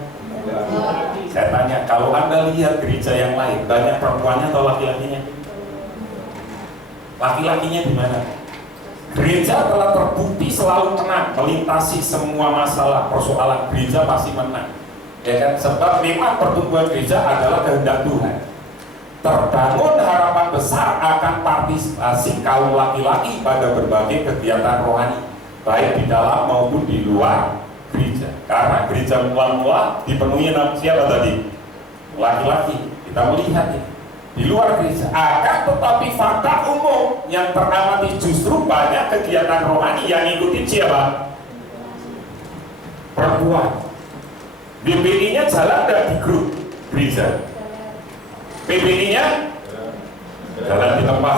Saya tanya, kalau Anda lihat gereja yang lain, banyak perempuannya atau laki-lakinya? Laki-lakinya di mana? Gereja telah terbukti selalu menang, melintasi semua masalah, persoalan gereja pasti menang. Ya kan? Sebab memang pertumbuhan gereja adalah kehendak Tuhan. Terbangun harapan besar akan partisipasi kaum laki-laki pada berbagai kegiatan rohani, baik di dalam maupun di luar gereja. Karena gereja mula-mula dipenuhi siapa tadi? Laki-laki. Kita melihat ya, di luar gereja. Akan tetapi fakta umum yang teramati justru banyak kegiatan rohani yang ngikutin siapa? Perempuan. BPI-nya jalan dan di grup gereja. PBI-nya jalan di tempat.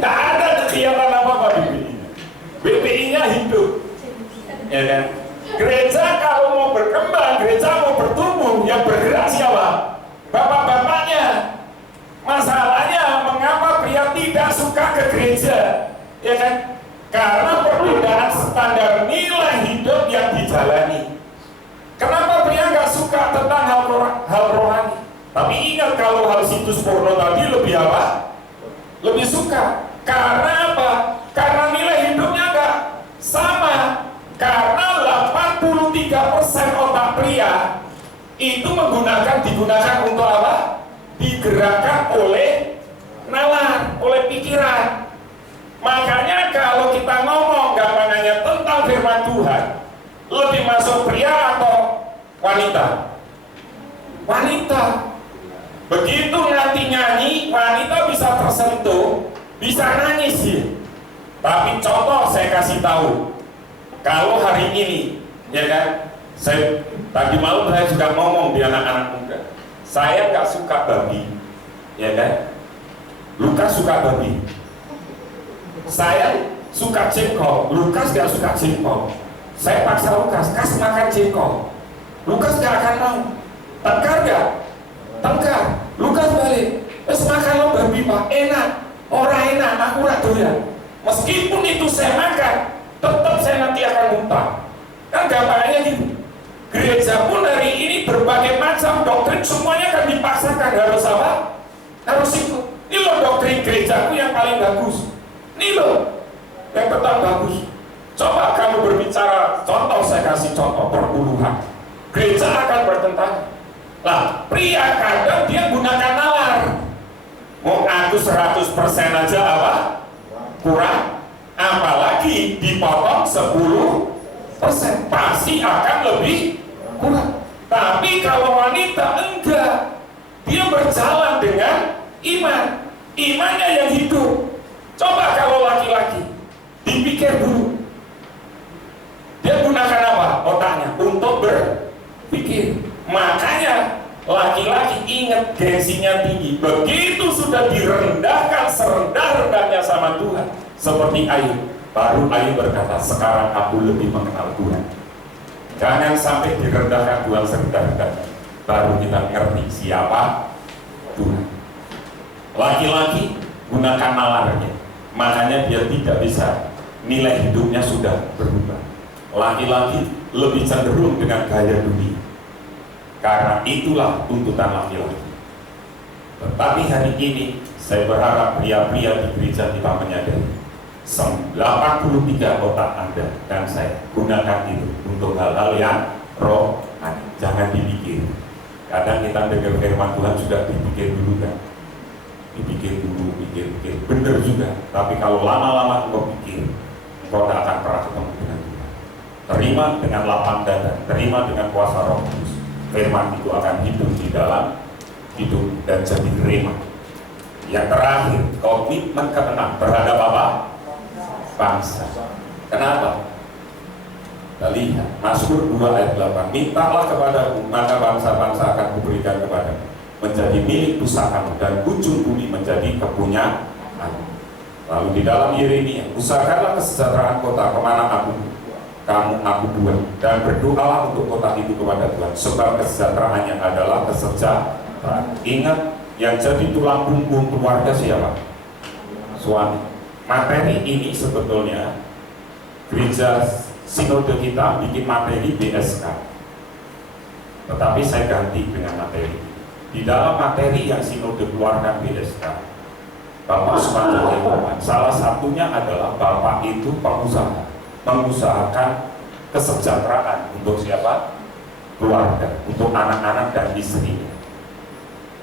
Tak ada kegiatan apa-apa BPI-nya. BPI-nya hidup. Ya kan? Gereja kalau mau berkembang, gereja mau bertumbuh, yang bergerak siapa? Bapak-bapaknya. Masalahnya mengapa pria tidak suka ke gereja? Ya kan? Karena perbedaan standar nilai hidup yang dijalani. Kenapa pria nggak suka tentang hal rohani? Tapi ingat, kalau hal situs porno tadi lebih apa? Lebih suka. Karena apa? Karena nilai hidupnya nggak sama. Karena 83% otak pria itu digunakan untuk apa? Digerakkan oleh nalar, oleh pikiran. Makanya kalau kita ngomong gampangannya tentang firman Tuhan, lebih masuk pria atau wanita? Wanita. Begitu nanti nyanyi, wanita bisa tersentuh, bisa nangis ya. Tapi contoh saya kasih tahu, kalau hari ini, ya kan, tadi malam saya juga ngomong di anak-anak muda, saya nggak suka babi, ya kan? Lukas suka babi. Saya suka jengkol, Lukas gak suka jengkol. Saya paksa Lukas, kasih makan jengkol. Lukas gak akan mau. Tengkar gak? Tengkar. Lukas balik, terus makan lo babi pak, enak. Orang enak, aku gak doyan. Meskipun itu saya makan, tetap saya nanti akan muntah. Kan gampangannya gitu. Gereja pun hari ini berbagai macam doktrin semuanya kan dipaksakan harus apa? Harus ikut. Ini loh doktrin gerejaku yang paling bagus. Ini loh yang tetap bagus. Coba kamu berbicara contoh, saya kasih contoh perpuluhan. Gereja akan bertentangan. Lah, pria kadang dia gunakan nalar. Mau aku 100% aja apa? Kurang. Apalagi dipotong 10%, pasti akan lebih kurang. Tapi kalau wanita enggak, dia berjalan dengan iman, imannya yang hidup. Coba kalau laki-laki, dipikir dulu, dia gunakan apa? Otaknya untuk berpikir. Makanya laki-laki ingat gengsinya tinggi. Begitu sudah direndahkan serendah-rendahnya sama Tuhan, seperti Ayub, baru Ayub berkata, sekarang aku lebih mengenal Tuhan. Jangan sampai direndahkan Tuhan serendah-rendahnya, baru kita ngerti siapa Tuhan. Laki-laki gunakan nalarnya, makanya dia tidak bisa, nilai hidupnya sudah berubah. Laki-laki lebih cenderung dengan gaya dunia, karena itulah tuntutan laki-laki. Tetapi hari ini saya berharap pria-pria di gereja kita menyadari 83 otak Anda dan saya gunakan itu untuk hal-hal yang rohani. Jangan dipikir. Kadang kita dengar firman Tuhan sudah dipikir dulu kan, dipikir dulu, pikir bener juga. Tapi kalau lama-lama engkau pikir, engkau tidak akan pernah ketemu dengan Tuhan. Terima dengan lapang dada, terima dengan kuasa Roh Kudus. Firman itu akan hidup di dalam hidup dan jadi rema. Yang terakhir, komitmen keenam terhadap apa? Bangsa. Kenapa? Kita lihat Mazmur 2 ayat 8. Mintalah kepadaku, maka bangsa-bangsa akan kuberikan kepadamu, menjadi milik pusakamu, dan ujung bumi menjadi kepunyaan. Lalu di dalam Yeremia, usahakanlah kesejahteraan kota kemana kamu buat, dan berdoalah untuk kota itu kepada Tuhan, sebab kesejahteraannya adalah kesejahteraan. Ingat, yang jadi tulang punggung keluarga siapa? Suami. Materi ini sebetulnya gereja sinode kita bikin materi BSK, tetapi saya ganti dengan materi. Di dalam materi yang sinode keluarkan BSK, Bapak Sumanto, salah satunya adalah Bapak itu pengusaha, mengusahakan kesejahteraan untuk siapa? Keluarga, untuk anak-anak dan istrinya.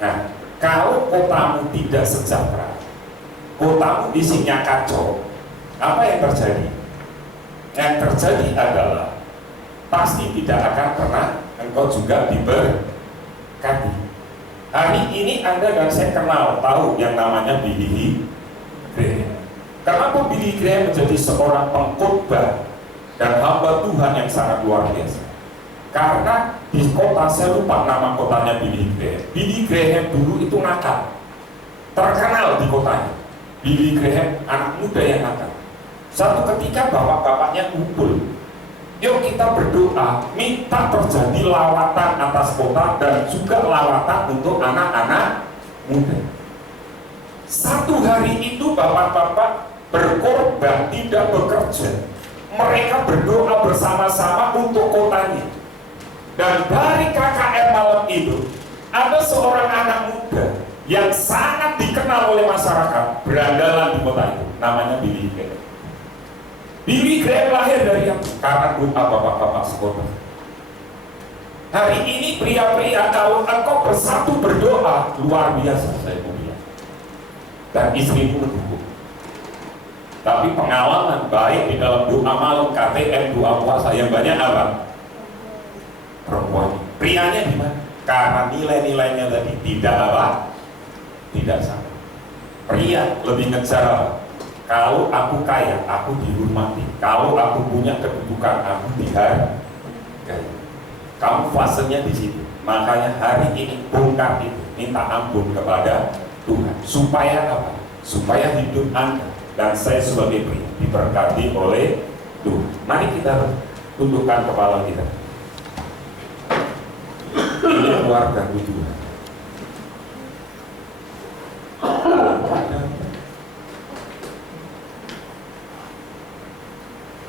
Nah, kalau kotamu tidak sejahtera, kotamu isinya kacau, apa yang terjadi? Yang terjadi adalah pasti tidak akan pernah engkau juga diberkati. Hari ini Anda dan saya kenal, tahu yang namanya Billy Graham. Kenapa Billy Graham menjadi seorang pengkhotbah dan hamba Tuhan yang sangat luar biasa? Karena di kota, saya lupa nama kotanya Billy Graham. Billy Graham dulu itu nakal, terkenal di kotanya. Billy Graham anak muda yang nakal. Satu ketika bapak-bapaknya kumpul, yuk kita berdoa minta terjadi lawatan atas kota dan juga lawatan untuk anak-anak muda. Satu hari itu bapak-bapak berkorban, tidak bekerja. Mereka berdoa bersama-sama untuk kotanya. Dan dari KKR malam itu ada seorang anak muda yang sangat dikenal oleh masyarakat, berandalan di kota itu, namanya Billy Graham. Billy Graham lahir dari yang karena doa bapak-bapak sekota. Hari ini pria-pria, kalau engkau bersatu berdoa, luar biasa saya mulia, dan istrimu mendukung. Tapi pengalaman baik di dalam doa malam, KTM, doa puasa yang banyak apa? Perempuan. Prianya di mana? Karena nilai-nilainya tadi tidak apa? Tidak sama. Pria lebih ngejar apa? Kalau aku kaya, aku dihormati. Kalau aku punya kedudukan, aku dihargai. Kamu fasenya di situ. Makanya hari ini bongkar itu, minta ampun kepada Tuhan. Supaya apa? Supaya hidup Anda dan saya sebagai diberkati oleh Tuhan. Mari kita tundukkan kepala kita. Ini keluarga Tuhan.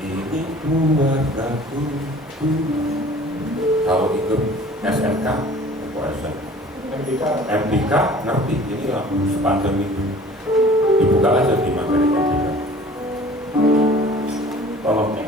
Ini keluargaku. Kalau ikut SMK, MDK ngerti, ini lagu sepanjang itu. Dibuka aja di materi MDK. Tolong.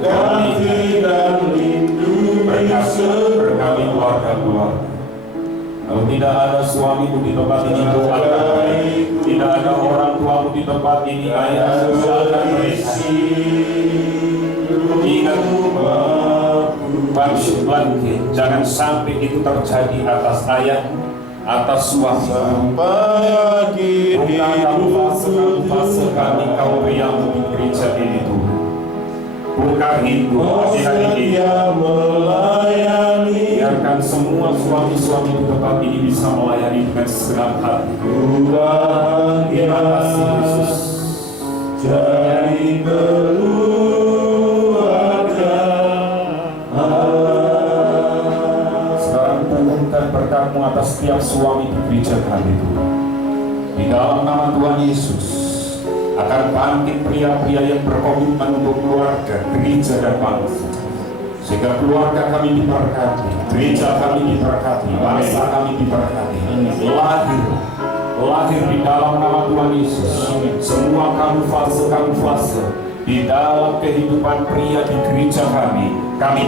berkati dan lindungi berkati keluarga-keluarga. Kalau tidak ada suamimu di tempat ini, Tuhan, tidak ada orang tuamu di tempat ini, ayah, doakan mereka. Ingat, bangsa bangkit, jangan sampai itu terjadi atas ayah, atas suami. sampai akhir Fase kami, kau pria-mu di gereja ini, Tuhan. Bukan itu di hari ini. melayani Biarkan semua suami-suami di tempat ini bisa melayani dengan segenap hati. Terima kasih Yesus. jadi keluarga Allah. Sekarang turunkan berkat-Mu atas setiap suami di gereja kami, Tuhan. Di dalam nama Tuhan Yesus akan bangkit pria-pria yang berkomitmen untuk keluarga, gereja dan bangsa, sehingga keluarga kami diberkati, gereja kami diberkati, bangsa kami diberkati. Lahir di dalam nama Tuhan Yesus semua kamuflase di dalam kehidupan pria di gereja kami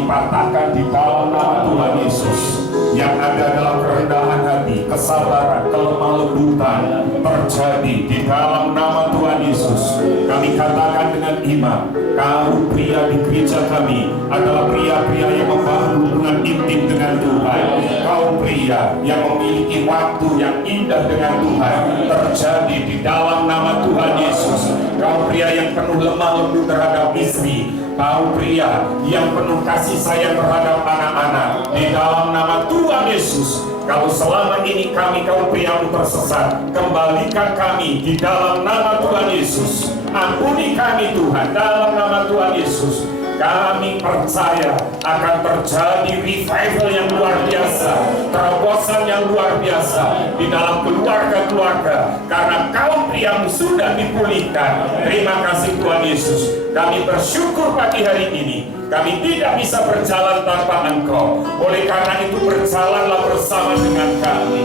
patahkan di dalam nama Tuhan Yesus. Yang ada dalam kerendahan hati, kesabaran, kelemah lembutan terjadi di dalam nama Tuhan Yesus. Kami katakan dengan iman, kaum pria di gereja kami adalah pria-pria yang membangun hubungan intim dengan Tuhan. Kaum pria yang memiliki waktu yang indah dengan Tuhan terjadi di dalam nama Tuhan Yesus. Kaum pria yang penuh lemah lembut terhadap istri, kaum pria yang penuh kasih sayang terhadap anak-anak, di dalam nama Tuhan Yesus. Kalau selama ini kami kaum pria-Mu tersesat, kembalikan kami di dalam nama Tuhan Yesus. Ampuni kami Tuhan dalam nama Tuhan Yesus. Kami percaya akan terjadi revival yang luar biasa, terobosan yang luar biasa di dalam keluarga-keluarga, karena kaum pria-Mu sudah dipulihkan. Terima kasih Tuhan Yesus. Kami bersyukur pagi hari ini. Kami tidak bisa berjalan tanpa Engkau. Oleh karena itu berjalanlah bersama dengan kami.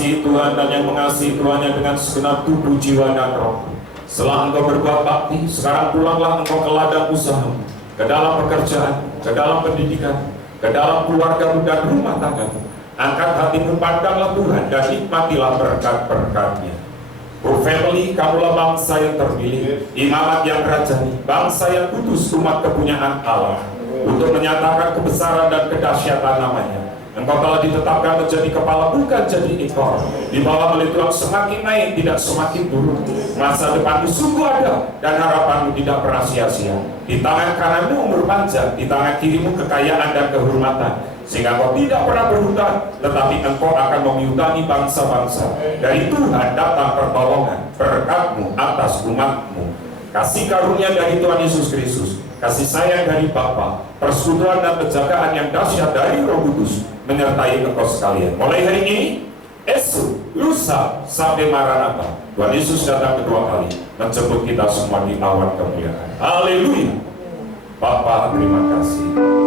Tuhan dan yang mengasihi Tuhannya dengan segenap tubuh, jiwa, dan roh. Setelah engkau berbuat bakti, sekarang pulanglah engkau ke ladang usaha, ke dalam pekerjaan, ke dalam pendidikan, ke dalam keluargamu dan rumah tanggamu. Angkat hatimu, pandanglah Tuhan dan nikmatilah berkat-berkat-Nya. Oh family, kamulah bangsa yang terpilih, imamat yang rajani, bangsa yang kudus, umat kepunyaan Allah, untuk menyatakan kebesaran dan kedahsyatan namanya. Engkau telah ditetapkan menjadi kepala, bukan jadi ekor. Di bawah oleh Tuhan semakin naik, tidak semakin turun. Masa depanmu sungguh ada, dan harapanmu tidak pernah sia-sia. Di tangan kananmu umur panjang, di tangan kirimu kekayaan dan kehormatan, sehingga engkau tidak pernah berhutang, tetapi engkau akan menghutangi bangsa-bangsa. Dari Tuhan datang pertolongan, berkat-Mu atas umat-Mu. Kasih karunia dari Tuhan Yesus Kristus, kasih sayang dari Bapa, persekutuan dan penjagaan yang dahsyat dari Roh Kudus menyertai engkau sekalian. Mulai hari ini, esok, lusa, sampai Maranatha, Tuhan Yesus datang kedua kali menjemput kita semua di awan kemuliaan. Haleluya. Bapa, terima kasih.